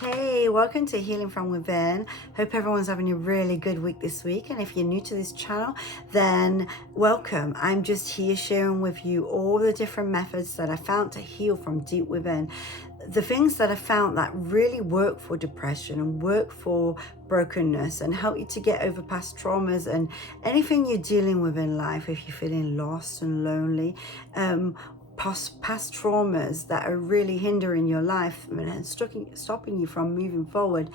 Hey, welcome to Healing from Within. Hope everyone's having a really good week this week. And if you're new to this channel, then welcome. I'm just here sharing with you all the different methods that I found to heal from deep within. The things that I found that really work for depression and work for brokenness and help you to get over past traumas and anything you're dealing with in life. If you're feeling lost and lonely, past traumas that are really hindering your life and stopping you from moving forward,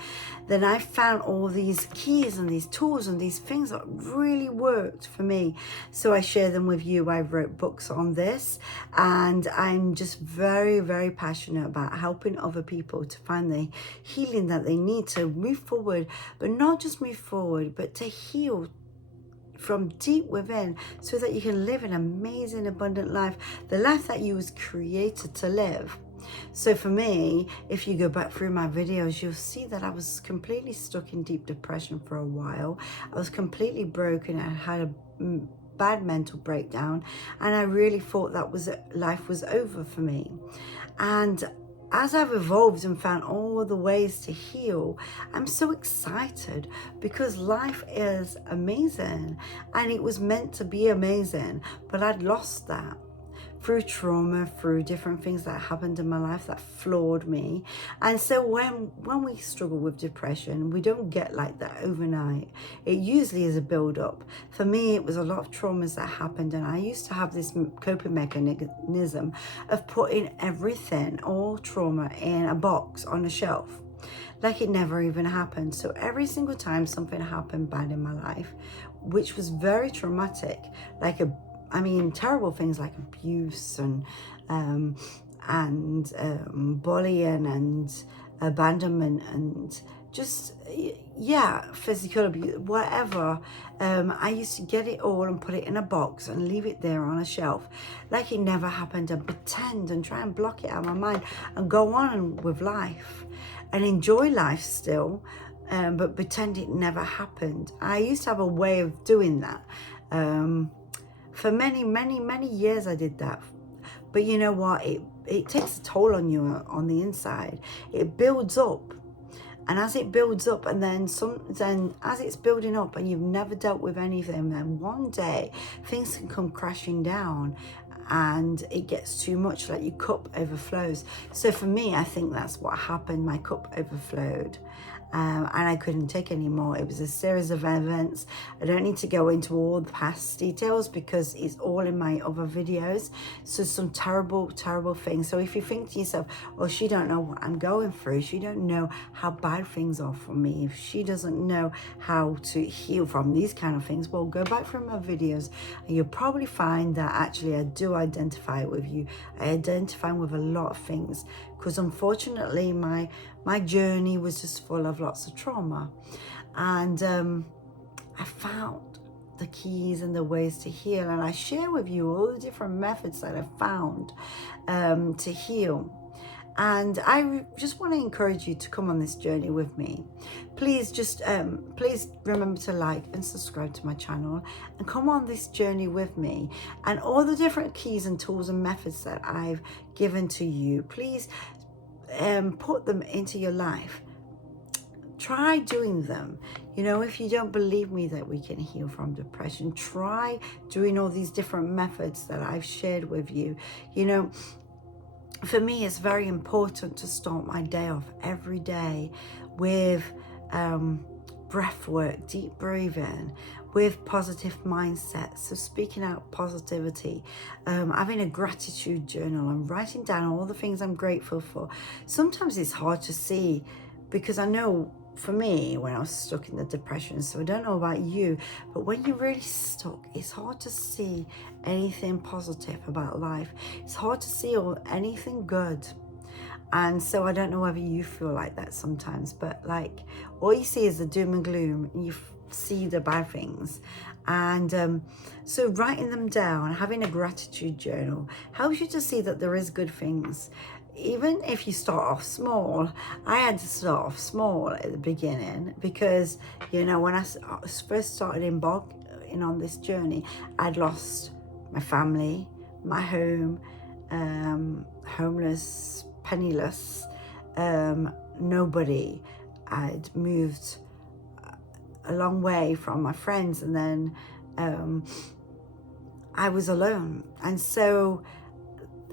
then I found all these keys and these tools and these things that really worked for me. So I share them with you. I wrote books on this, and I'm just very, very passionate about helping other people to find the healing that they need to move forward, but not just move forward, but to heal from deep within, so that you can live an amazing, abundant life, the life that you was created to live. So for me, if you go back through my videos, you'll see that I was completely stuck in deep depression for a while. I was completely broken. I had a bad mental breakdown, and I really thought that life was over for me. And as I've evolved and found all the ways to heal, I'm so excited because life is amazing and it was meant to be amazing, but I'd lost that through trauma, through different things that happened in my life that flawed me. And so when we struggle with depression, we don't get like that overnight. It usually is a build up. For me, it was a lot of traumas that happened, and I used to have this coping mechanism of putting everything, all trauma, in a box on a shelf, like it never even happened. So every single time something happened bad in my life, which was very traumatic, terrible things like abuse and bullying and abandonment and just, physical abuse, whatever. I used to get it all and put it in a box and leave it there on a shelf like it never happened, and pretend and try and block it out of my mind and go on with life and enjoy life still, but pretend it never happened. I used to have a way of doing that. For many years I did that. But you know what? It takes a toll on you on the inside. It builds up. And as it builds up, and then as it's building up and you've never dealt with anything, then one day things can come crashing down and it gets too much, like your cup overflows. So for me, I think that's what happened. My cup overflowed. And I couldn't take any more. It was a series of events. I don't need to go into all the past details because it's all in my other videos. So some terrible, terrible things. So if you think to yourself, well, she don't know what I'm going through, she don't know how bad things are for me, if she doesn't know how to heal from these kind of things, well, go back through my videos and you'll probably find that actually I do identify with you. I identify with a lot of things, because unfortunately my journey was just full of lots of trauma. And I found the keys and the ways to heal, and I share with you all the different methods that I've found to heal. And I just want to encourage you to come on this journey with me. Please please remember to like and subscribe to my channel and come on this journey with me. And all the different keys and tools and methods that I've given to you, please put them into your life. Try doing them. You know, if you don't believe me that we can heal from depression, try doing all these different methods that I've shared with you. You know, for me, it's very important to start my day off every day with breath work, deep breathing, with positive mindset. So speaking out positivity, having a gratitude journal and writing down all the things I'm grateful for. Sometimes it's hard to see, because I know for me, when I was stuck in the depression, so I don't know about you, but when you're really stuck, it's hard to see anything positive about life. It's hard to see anything good. And so I don't know whether you feel like that sometimes, but like all you see is the doom and gloom, and you see the bad things. And so writing them down, having a gratitude journal, helps you to see that there is good things. Even if you start off small, I had to start off small at the beginning, because, you know, when I first started on this journey, I'd lost my family, my home, homeless, penniless, nobody. I'd moved a long way from my friends, and then I was alone. And so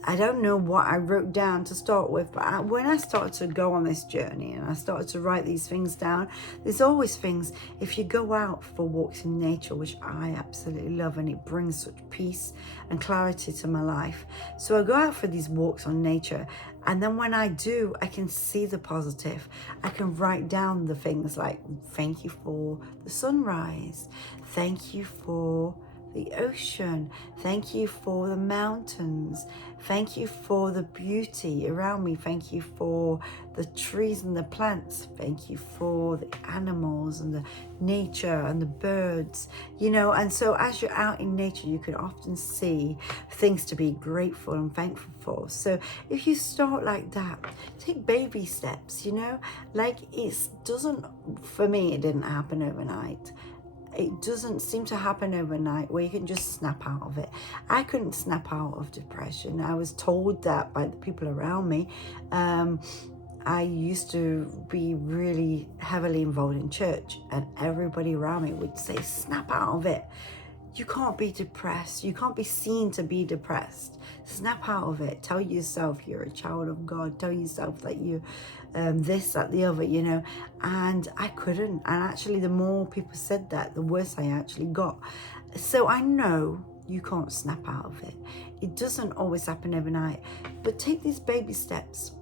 I don't know what I wrote down to start with, but when I started to go on this journey and I started to write these things down, there's always things, if you go out for walks in nature, which I absolutely love, and it brings such peace and clarity to my life. So I go out for these walks on nature, and then when I do, I can see the positive. I can write down the things like, thank you for the sunrise, thank you for the ocean, thank you for the mountains, thank you for the beauty around me, thank you for the trees and the plants, thank you for the animals and the nature and the birds, you know. And so as you're out in nature, you can often see things to be grateful and thankful for. So if you start like that, take baby steps, you know, like for me, it didn't happen overnight. It doesn't seem to happen overnight where you can just snap out of it. I couldn't snap out of depression. I was told that by the people around me. I used to be really heavily involved in church, and everybody around me would say, snap out of it. You can't be depressed. You can't be seen to be depressed. Snap out of it. Tell yourself you're a child of God. Tell yourself that you this, that, the other, you know. And I couldn't. And actually, the more people said that, the worse I actually got. So I know you can't snap out of it. It doesn't always happen overnight. But take these baby steps.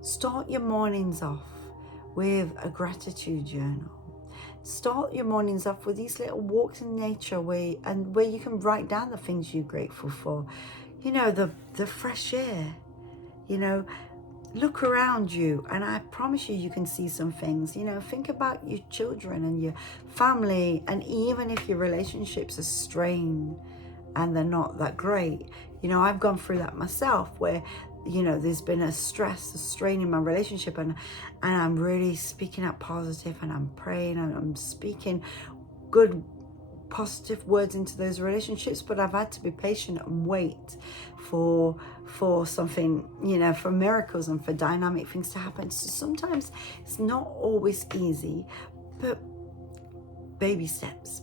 Start your mornings off with a gratitude journal. Start your mornings off with these little walks in nature where you can write down the things you're grateful for. You know, the fresh air, you know, look around you, and I promise you can see some things. You know, think about your children and your family, and even if your relationships are strained and they're not that great, you know, I've gone through that myself where, you know, there's been a strain in my relationship, and I'm really speaking out positive, and I'm praying, and I'm speaking good positive words into those relationships, but I've had to be patient and wait for something, you know, for miracles and for dynamic things to happen. So sometimes it's not always easy, but baby steps.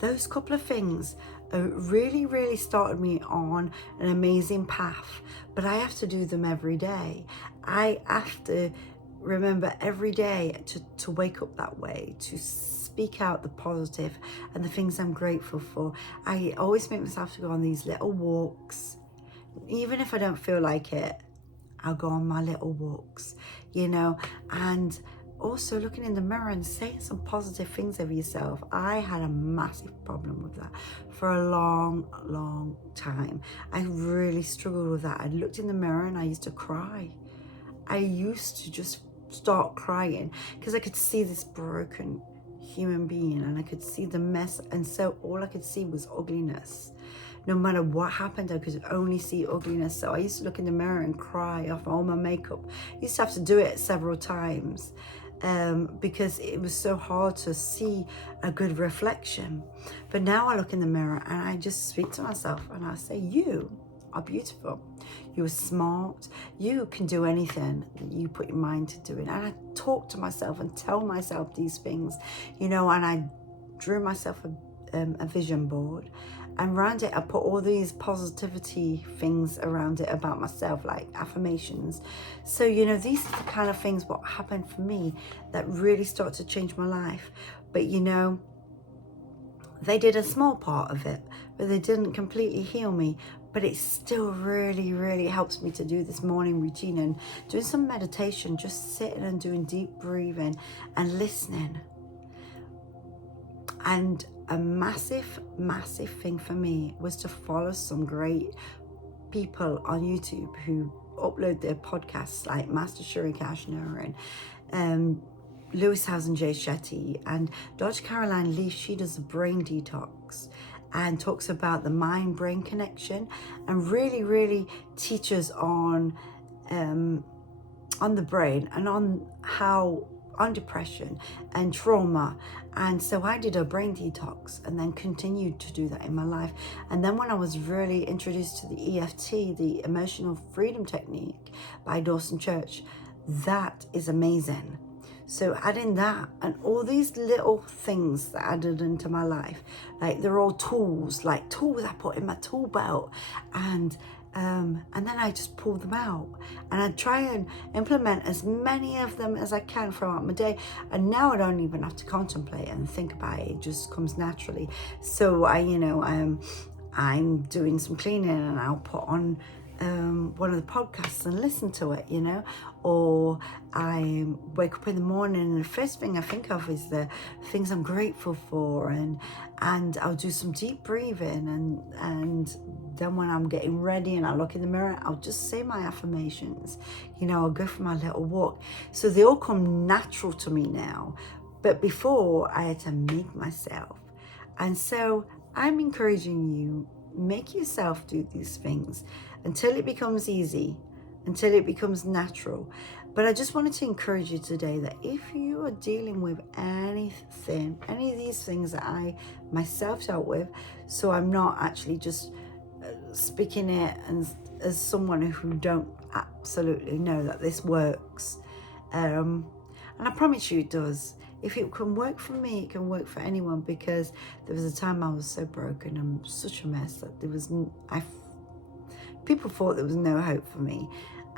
Those couple of things really started me on an amazing path, but I have to do them every day. I have to remember every day to wake up that way, to speak out the positive and the things I'm grateful for. I always make myself to go on these little walks. Even if I don't feel like it, I'll go on my little walks, you know, and also looking in the mirror and saying some positive things of yourself. I had a massive problem with that for a long time. I really struggled with that. I looked in the mirror and I used to cry. I used to just start crying because I could see this broken human being, and I could see the mess, and so all I could see was ugliness. No matter what happened, I could only see ugliness. So I used to look in the mirror and cry off all my makeup. I used to have to do it several times because it was so hard to see a good reflection. But now I look in the mirror and I just speak to myself and I say, you are beautiful. You are smart. You can do anything that you put your mind to doing. And I talk to myself and tell myself these things, you know, and I drew myself a vision board. And around it, I put all these positivity things around it about myself, like affirmations. So, you know, these are the kind of things what happened for me that really started to change my life. But, you know, they did a small part of it, but they didn't completely heal me. But it still really helps me to do this morning routine and doing some meditation, just sitting and doing deep breathing and listening. And a massive thing for me was to follow some great people on YouTube who upload their podcasts, like Master Shuri Kashner and Lewis Howes and Jay Shetty, and Dr. Caroline Leaf. She does a brain detox and talks about the mind-brain connection, and really teaches on the brain and on how on depression and trauma. And so I did a brain detox and then continued to do that in my life. And then when I was really introduced to the EFT, the Emotional Freedom Technique by Dawson Church, that is amazing. So adding that and all these little things that I added into my life, like they're all tools, like tools I put in my tool belt, and then I just pull them out and I try and implement as many of them as I can throughout my day. And now I don't even have to contemplate and think about it; it just comes naturally. So I'm doing some cleaning and I'll put on one of the podcasts and listen to it, or I wake up in the morning and the first thing I think of is the things I'm grateful for, and I'll do some deep breathing, and then when I'm getting ready and I look in the mirror, I'll just say my affirmations, I'll go for my little walk. So they all come natural to me now, but before I had to make myself. And so I'm encouraging you, make yourself do these things until it becomes easy, until it becomes natural. But I just wanted to encourage you today that if you are dealing with any of these things that I myself dealt with, so I'm not actually just speaking it and as someone who don't absolutely know that this works, and I promise you it does. If it can work for me, it can work for anyone, because there was a time I was so broken and such a mess that people thought there was no hope for me.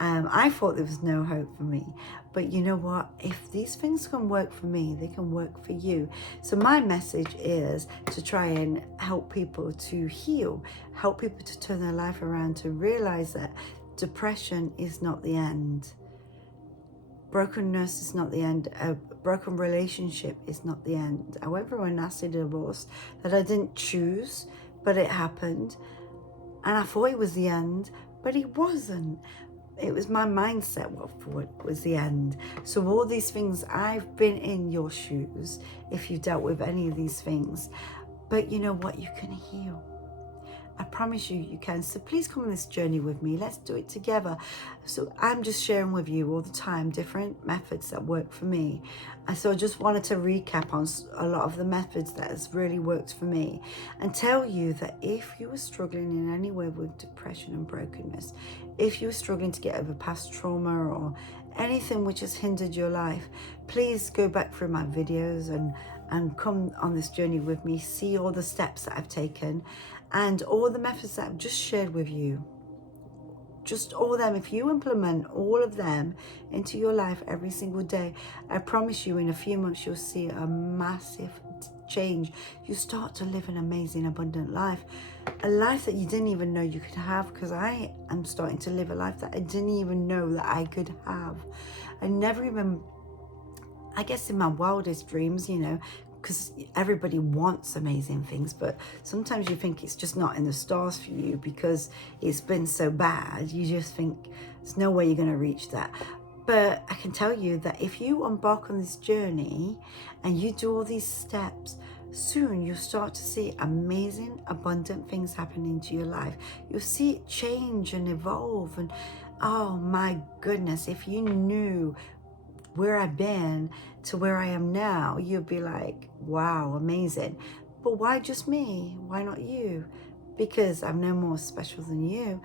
I thought there was no hope for me. But you know what? If these things can work for me, they can work for you. So my message is to try and help people to heal, help people to turn their life around, to realize that depression is not the end. Brokenness is not the end. A broken relationship is not the end. I went through a nasty divorce that I didn't choose, but it happened. And I thought it was the end, but it wasn't. It was my mindset what was the end. So all these things, I've been in your shoes if you've dealt with any of these things. But you know what? You can heal. I promise you, you can. So please come on this journey with me. Let's do it together. So I'm just sharing with you all the time different methods that work for me. And so I just wanted to recap on a lot of the methods that has really worked for me, and tell you that if you are struggling in any way with depression and brokenness, if you're struggling to get over past trauma or anything which has hindered your life, please go back through my videos and come on this journey with me. See all the steps that I've taken and all the methods that I've just shared with you. Just all of them, if you implement all of them into your life every single day, I promise you in a few months you'll see a massive change. You start to live an amazing, abundant life. A life that you didn't even know you could have, because I am starting to live a life that I didn't even know that I could have. I never even, I guess in my wildest dreams, because everybody wants amazing things, but sometimes you think it's just not in the stars for you because it's been so bad. You just think there's no way you're going to reach that. But I can tell you that if you embark on this journey and you do all these steps, soon you'll start to see amazing, abundant things happening to your life. You'll see it change and evolve. And oh my goodness, if you knew where I've been to where I am now, you'd be like, wow, amazing. But why just me? Why not you? Because I'm no more special than you.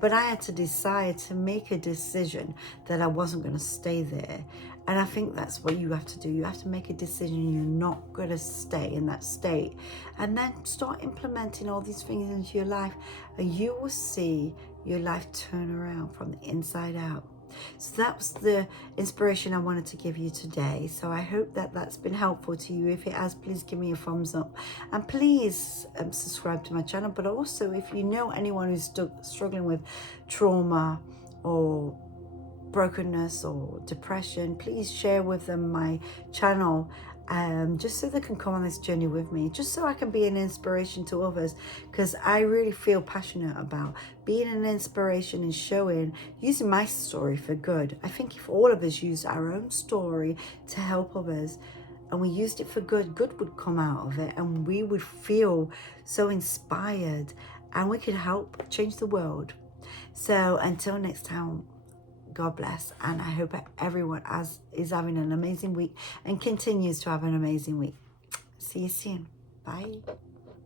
But I had to decide to make a decision that I wasn't going to stay there. And I think that's what you have to do. You have to make a decision you're not going to stay in that state. And then start implementing all these things into your life. And you will see your life turn around from the inside out. So that was the inspiration I wanted to give you today. So I hope that that's been helpful to you. If it has, please give me a thumbs up, and please subscribe to my channel. But also, if you know anyone who's struggling with trauma or brokenness or depression, please share with them my channel, just so they can come on this journey with me, just so I can be an inspiration to others, because I really feel passionate about being an inspiration and using my story for good. I think if all of us used our own story to help others, and we used it for good, good would come out of it, and we would feel so inspired, and we could help change the world. So until next time, God bless. And I hope everyone is having an amazing week and continues to have an amazing week. See you soon. Bye.